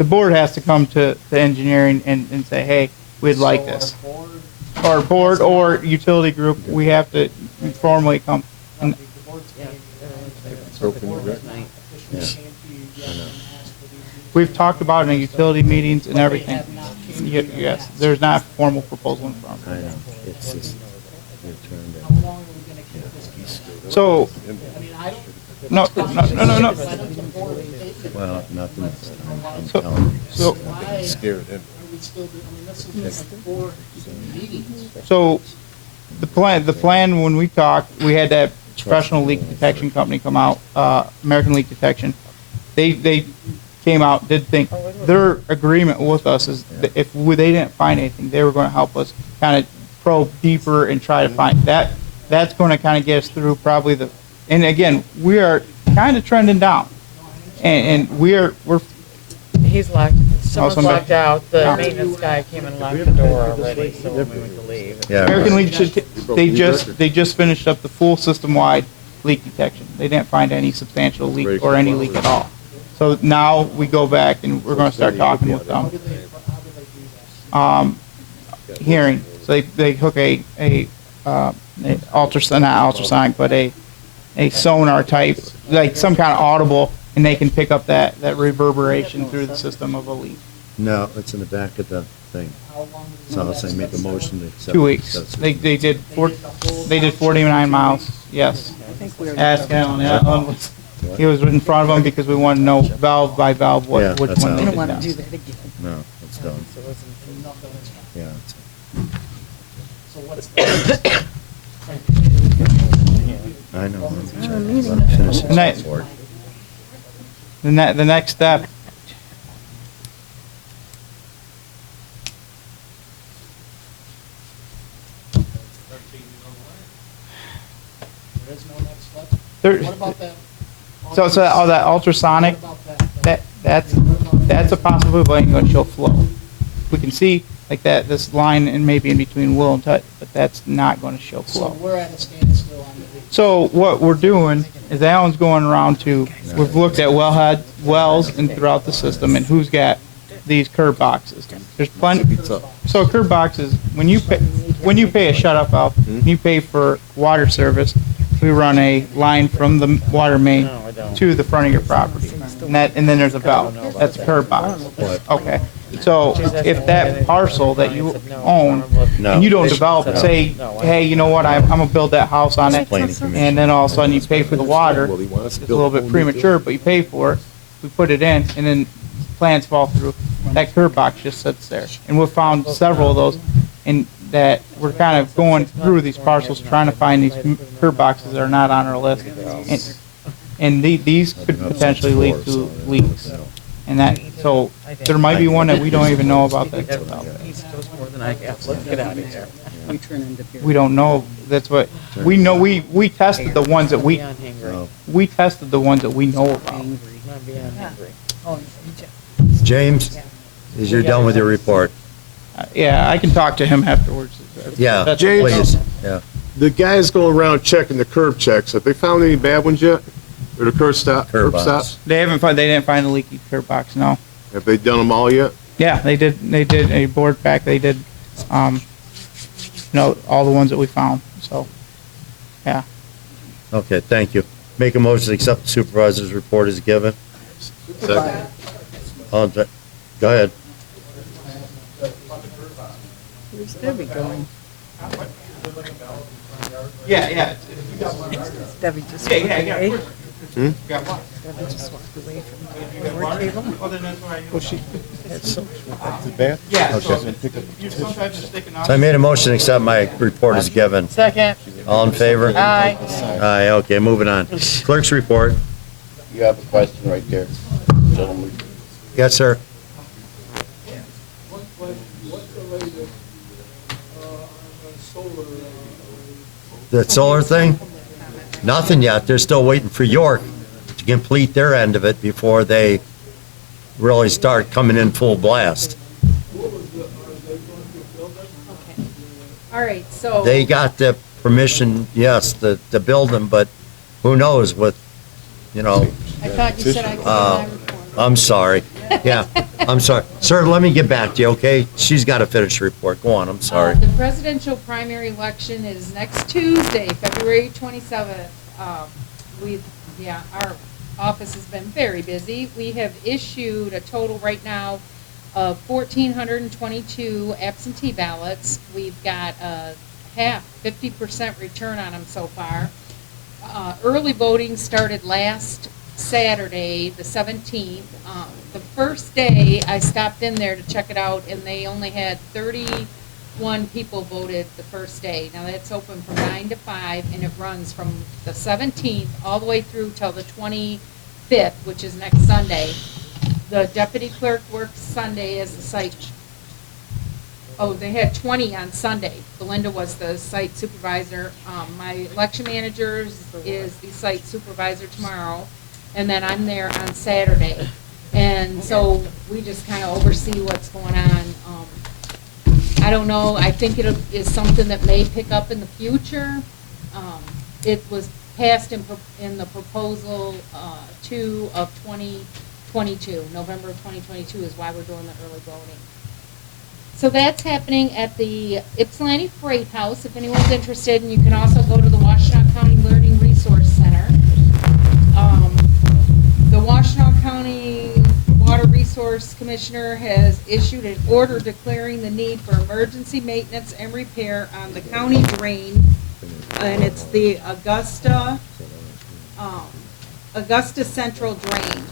the board has to come to engineering and say, hey, we'd like this. Or board or utility group, we have to formally come. And we've talked about it in utility meetings and everything. Yes, there's not a formal proposal in front. I know, it's just, you're trying to. So, no. Well, nothing this time, I'm So- telling you. So, Scared him. so the plan when we talked, we had that professional leak detection company come out, American Leak Detection. They came out, did think, their agreement with us is that if they didn't find anything, they were going to help us kind of probe deeper and try to find that. That's going to kind of get us through probably and again, we are kind of trending down. And we're He's locked, someone's somebody- locked out, the Yeah. maintenance guy came and locked the door already, so when we went to leave. Yeah, American right. Leak, they just finished up the full system-wide leak detection. They didn't find any substantial leak or any leak at all. So now we go back and we're going to start talking with them. Hearing, so they hook a ultrasonic, not ultrasonic, but a sonar type, like some kind of audible, and they can pick up that reverberation through the system of a leak. No, it's in the back of the thing. So I'll say make a motion to accept. 2 weeks. They did 49 miles. Yes. Ask Alan. Alan was, he was in front of them because we wanted to know valve by valve Yeah, which that's one how- they I did don't want to down. do that again. No, it's done. Yeah. I know. I'm trying to let him finish his Night. report. The next step. There, so that ultrasonic, that's a possibility, but ain't gonna show flow. We can see like that, this line and maybe in between Will and Tut, but that's not gonna show flow. We're at a standstill on the. So what we're doing is Alan's going around we've looked at wells and throughout the system and who's got these curb boxes. There's plenty. So curb boxes, when you pay a shut-off valve, you pay for water service. We run a line from the water main to the front of your property, and then there's a valve. That's a curb box. Okay. So if that parcel that you own and you don't develop it, say, hey, you know what, I'm gonna build that house on it, and then all of a sudden you pay for the water. It's a little bit premature, but you pay for it. We put it in, and then plans fall through. That curb box just sits there, and we've found several of those, and that we're kind of going through these parcels trying to find these curb boxes that are not on our list, and these could potentially lead to leaks. And that, so there might be one that we don't even know about that's about. He knows more than I have, let's get out of here. We turn into beer. We don't know. That's what we know. We tested the ones that Beyond hangry, we tested the ones that we know about. Angry. not beyond hangry. Oh, James, is you're done with your report? Yeah, I can talk to him afterwards. Yeah, That's- James? please, yeah. The guys go around checking the curb checks. Have they found any bad ones yet? Or the curb Curb stop? box. They didn't find a leaky curb box. No. Have they done them all yet? Yeah, they did a board pack. They did, all the ones that we found. So, yeah. Okay, thank you. Make a motion to accept the supervisor's report as given. Second. Go ahead. where's Debbie going? Yeah. Debbie just Yeah, walked yeah, away. Got what? Debbie just walked away from the board table. Oh, then that's what I Well, she, that's so, the bad? Yeah. Okay. You sometimes just sticking out. So I made a motion to accept my report as given. Second, All in favor? aye. Aye, okay, moving on. Clerk's report. You have a question right there, gentlemen. Yes, sir. The solar thing? Nothing yet. They're still waiting for York to complete their end of it before they really start coming in full blast. All right, so. They got the permission, yes, to build them, but who knows with, I thought you said I could do my report. I'm sorry. Yeah. I'm sorry. Sir, let me get back to you, okay? She's got to finish the report. Go on, I'm sorry. The presidential primary election is next Tuesday, February 27th. Our office has been very busy. We have issued a total right now of 1,422 absentee ballots. We've got a 50% return on them so far. Early voting started last Saturday, the 17th. The first day I stopped in there to check it out, and they only had 31 people voted the first day. Now that's open from 9 to 5, and it runs from the 17th all the way through till the 25th, which is next Sunday. The deputy clerk works Sunday as the site. Oh, they had 20 on Sunday. Belinda was the site supervisor. My election manager is the site supervisor tomorrow, and then I'm there on Saturday. And so we just kind of oversee what's going on. I don't know. I think it is something that may pick up in the future. It was passed in the proposal 2 of 2022. November of 2022 is why we're doing the early voting. So that's happening at the Ypsilanti Freight House, if anyone's interested, and you can also go to the Washtenaw County Learning Resource Center. The Washtenaw County Water Resource Commissioner has issued an order declaring the need for emergency maintenance and repair on the county drain, and it's the Augusta Central Drain.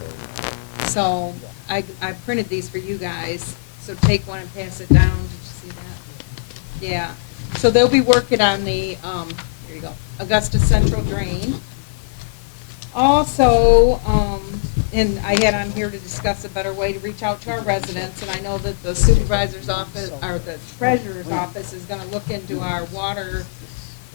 So I printed these for you guys. So take one and pass it down. Did you see that? Yeah. So they'll be working on the, here you go, Augusta Central Drain. Also, and I had on here to discuss a better way to reach out to our residents, and I know that the supervisor's office, or the treasurer's office is gonna look into our water,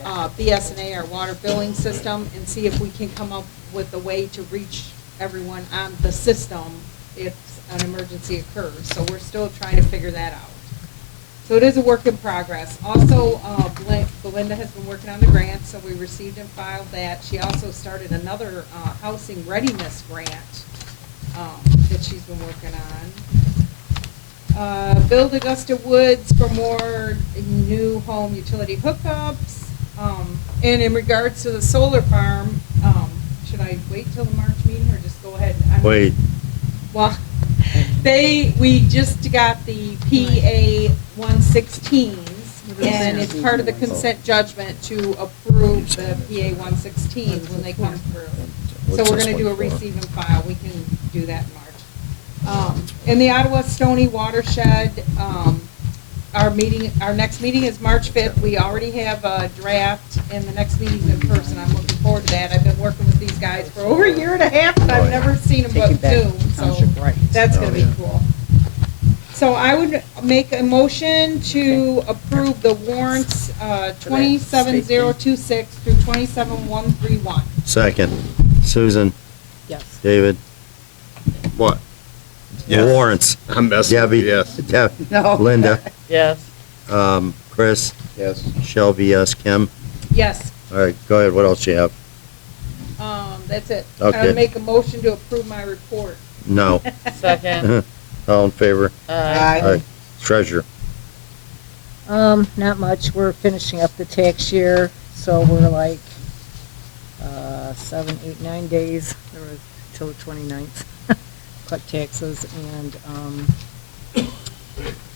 BSNA, our water billing system, and see if we can come up with a way to reach everyone on the system if an emergency occurs. So we're still trying to figure that out. So it is a work in progress. Also, Belinda has been working on the grant, so we received and filed that. She also started another housing readiness grant that she's been working on. Build Augusta Woods for more new home utility hookups. And in regards to the solar farm, should I wait till the March meeting or just go ahead? Wait. Well, we just got the PA 116s, and it's part of the consent judgment to approve the PA 116s when they come through. So we're going to do a receive and file. We can do that in March. In the Ottawa Stony Watershed, our next meeting is March 5th. We already have a draft, and the next meeting's in person. I'm looking forward to that. I've been working with these guys for over a year and a half, and I've never seen them but Zoom, so that's going to be cool. So I would make a motion to approve the warrants 27026 through 27131. Second. Susan, Yes. David, What? the warrants. I'm messing. Debbie, Yes. No. Linda, Yes. Chris, Yes. Shelby, yes, Kim. Yes. All right, go ahead. What else you have? That's it. Okay. I would make a motion to approve my report. No. Second. All in favor? Aye. All right. Treasurer. Not much. We're finishing up the tax year, so we're like 7, 8, 9 days till the 29th. Cut taxes, and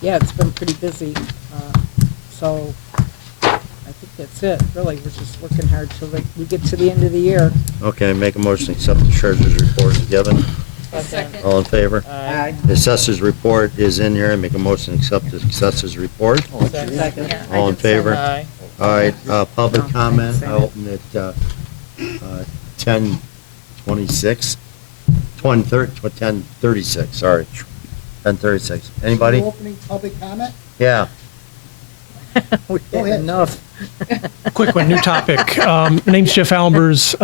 yeah, it's been pretty busy. So I think that's it. Really, we're just working hard till we get to the end of the year. Okay, make a motion to accept the treasurer's report as given. Second. All in favor? Aye. The assessor's report is in here. Make a motion to accept the assessor's report. Second. All in favor? Aye. All right, public comment, I open at 10:26, 10:36, sorry, 10:36. Anybody? Opening public comment? Yeah, We've Go had ahead. enough. Quick one, new topic. My name's Jeff Albers.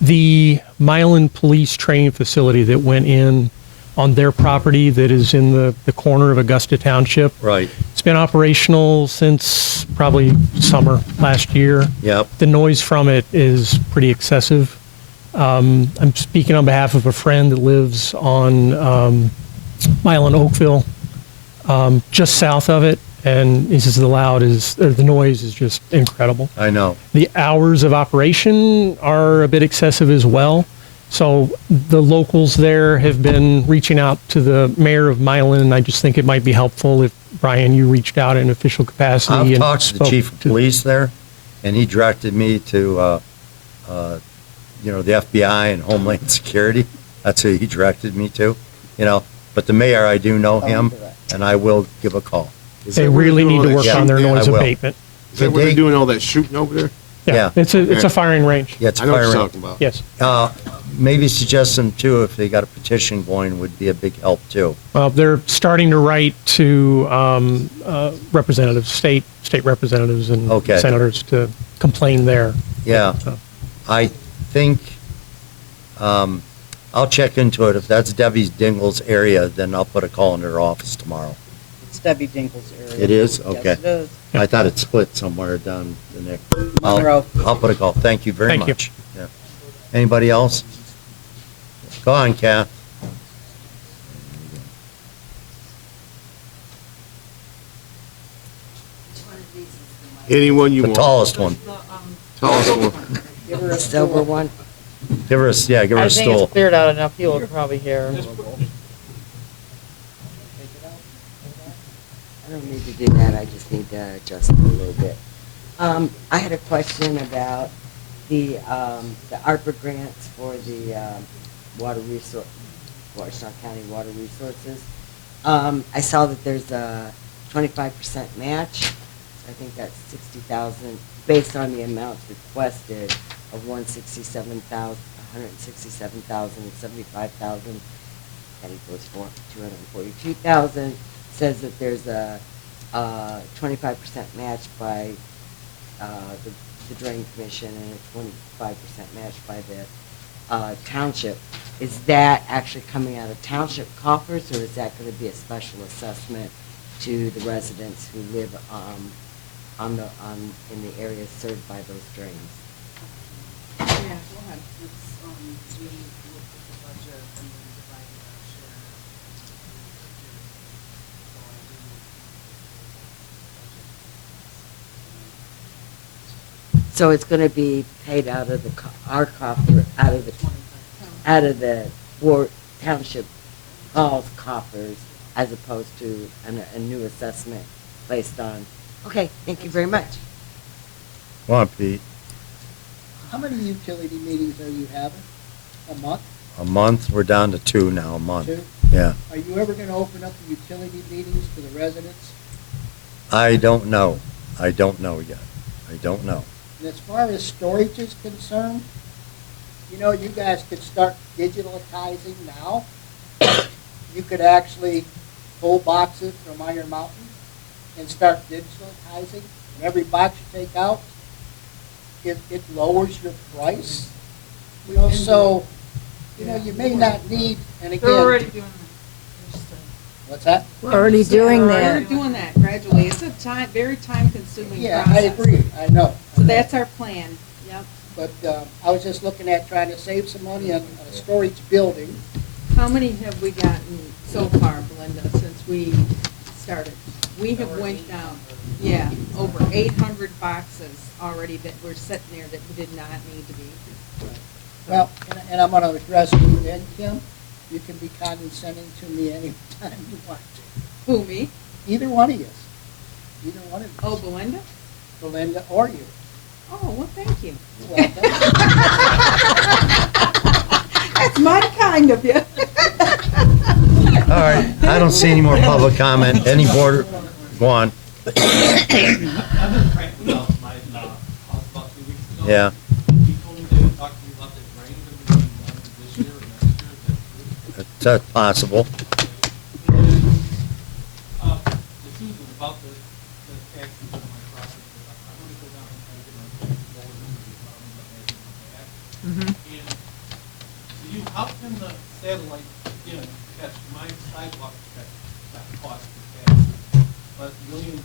The Milan Police Training Facility that went in on their property that is in the corner of Augusta Township. right, It's been operational since probably summer last year. yep, The noise from it is pretty excessive. I'm speaking on behalf of a friend that lives on mile in Oakville, just south of it, and he says the noise is just incredible. I know. The hours of operation are a bit excessive as well. So the locals there have been reaching out to the mayor of Milan, and I just think it might be helpful if, Brian, you reached out in official capacity. I've and talked to the spoke chief of police there, and he directed me to, the FBI and Homeland Security. That's who he directed me to, But the mayor, I do know him, and I will give a call. They really need to work on their noise I will. abatement. Is that where they're doing all that shooting over there? Yeah. It's a firing range. Yeah, it's I know what you're firing. talking about. Yes. Maybe suggest them too, if they got a petition going, would be a big help too. Well, they're starting to write to representatives, state representatives and Okay. senators to complain there. Yeah, So, I think, I'll check into it. If that's Debbie Dingle's area, then I'll put a call in her office tomorrow. It's Debbie Dinkle's area. It is? Yes, Okay. it is. I thought it split somewhere down the neck. Monroe. I'll put a call. Thank you very Thank you. much. Yeah. Anybody else? Go on, Kath. Anyone you The want. tallest one. Tallest one. Give her a silver one. Give her a I think stool. it's cleared out enough, you'll probably hear. I don't need to do that, I just need to adjust it a little bit. I had a question about the ARPA grants for the Washington County Water Resources. I saw that there's a 25% match. I think that's 60,000, based on the amounts requested of 167,075,000. That equals 242,000. Says that there's a 25% match by the Drain Commission and a 25% match by the Township. Is that actually coming out of Township coffers, or is that going to be a special assessment to the residents who live in the areas served by those drains? Yeah, go ahead. It's, we looked at the budget and then divided our share. So it's going to be paid out of our coffer, out of the Township Hall's coffers, as opposed to a new assessment placed on. Okay, thank you very much. Come on, Pete. How many utility meetings are you having? A month? A month, we're down to 2 now, a month. 2? Yeah. Are you ever going to open up the utility meetings to the residents? I don't know. I don't know yet. I don't know. And as far as storage is concerned, you guys could start digitalizing now. You could actually pull boxes from Iron Mountain and start digitalizing. And every box you take out, it lowers your price. So, you may not need, and again. They're already doing that. What's that? We're already doing We're that. doing that gradually. It's a very time-consuming Yeah, process. I agree, I know. So that's our plan, yep. But I was just looking at trying to save some money on a storage building. How many have we gotten so far, Belinda, since we started? We have went down, over 800 boxes already that were sitting there that did not need to be. Well, and I'm going to address you then, Kim. You can be condescending to me anytime you want to. Who, me? Either one of you. Either one of you. Oh, Belinda? Belinda or you. Oh, well, thank you. You're welcome. That's mighty kind of you. All right, I don't see any more public comment. Any board, go on. Yeah. That's possible. How can the satellite, catch my sidewalk catch that cost for taxes, but $1 million of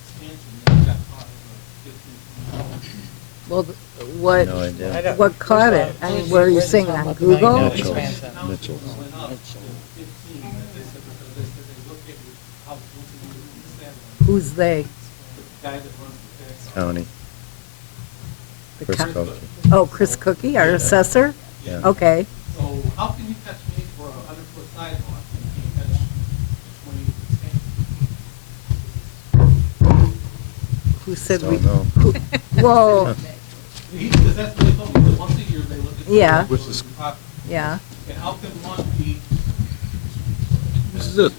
expansion that got cost for 15 Well, what, No idea. what caught it? I mean, where are you seeing on Google? Mitchell. went up to 15, that they said Who's they? The guy that runs the tax. County, The Chris co- Coach. Oh, Chris Cookie, our assessor? Yeah. Okay. So how can you catch me for a 100-foot sidewalk and you can't catch a 20-foot Who said Don't we? know. Well, Because that's what they told me, that once a year they look at. Yeah. Which is- property. yeah. And how can one be, This is it.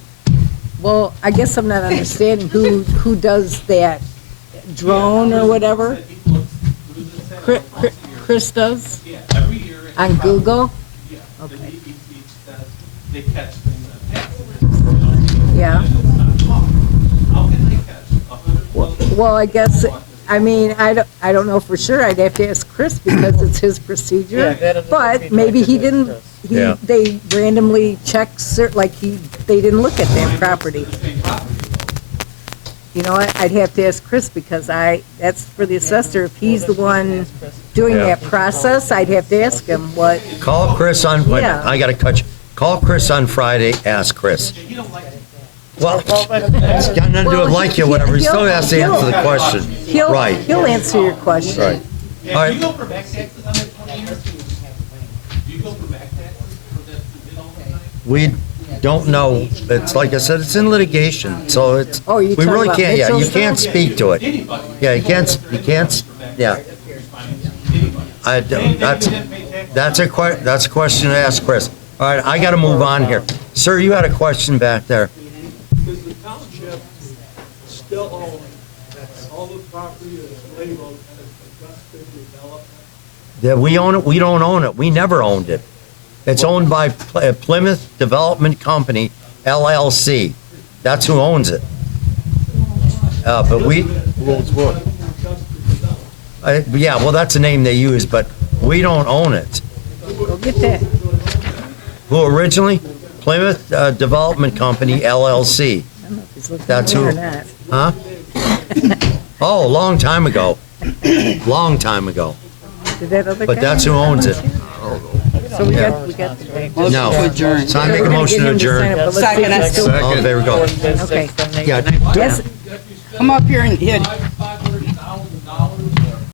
Well, I guess I'm not understanding who does that drone or whatever? that he looks, what does it say? Chris, Once a year. Chris does Yeah, every year. it's on property. Google? Yeah, Okay. the DEC says they catch things on taxes. Yeah. And it's not law. How can they catch a 100-foot? Well, I guess, I mean, I don't know for sure. I'd have to ask Chris because it's his procedure. Yeah, that'll just be But maybe he directed didn't, at Chris. Yeah. they randomly checked, like they didn't look at that property. You know what, I'd have to ask Chris because that's for the assessor. If he's the one doing Yeah. that process, I'd have to ask him what, Call Chris on, wait a minute, Yeah. I gotta cut you. Call Chris on Friday, ask Chris. Well, it's got nothing to do with like you, whatever, he still has to answer the question. Right, he'll answer your question. right. All And do you right, go for back taxes on that 20 years? Do you go for back taxes for that, you did all the time? we don't know, it's like I said, it's in litigation, so it's, Oh, you we talking really about can't, yeah, you Mitchell's can't stuff? speak to it. Yeah, you can't, yeah. I, that's a question to ask Chris. All right, I gotta move on here. Sir, you had a question back there. Does the township still own all the property that's labeled as Augusta development? Yeah, we own it, we don't own it, we never owned it. It's owned by Plymouth Development Company, LLC. That's who owns it. But we, Who owns what? yeah, well, that's the name they use, but we don't own it. Go get that. Who originally? Plymouth Development Company, LLC. I don't know if he's looking That's at me who- or not. Huh? Oh, long time ago. Long time ago. Did that other But guy- that's who owns it. So we Yeah. got. No. So I make a We're gonna motion get to him sign adjourn. it, but let's see if he's still- All in favor, go. Okay. Yeah. Yes, Come up here and hit.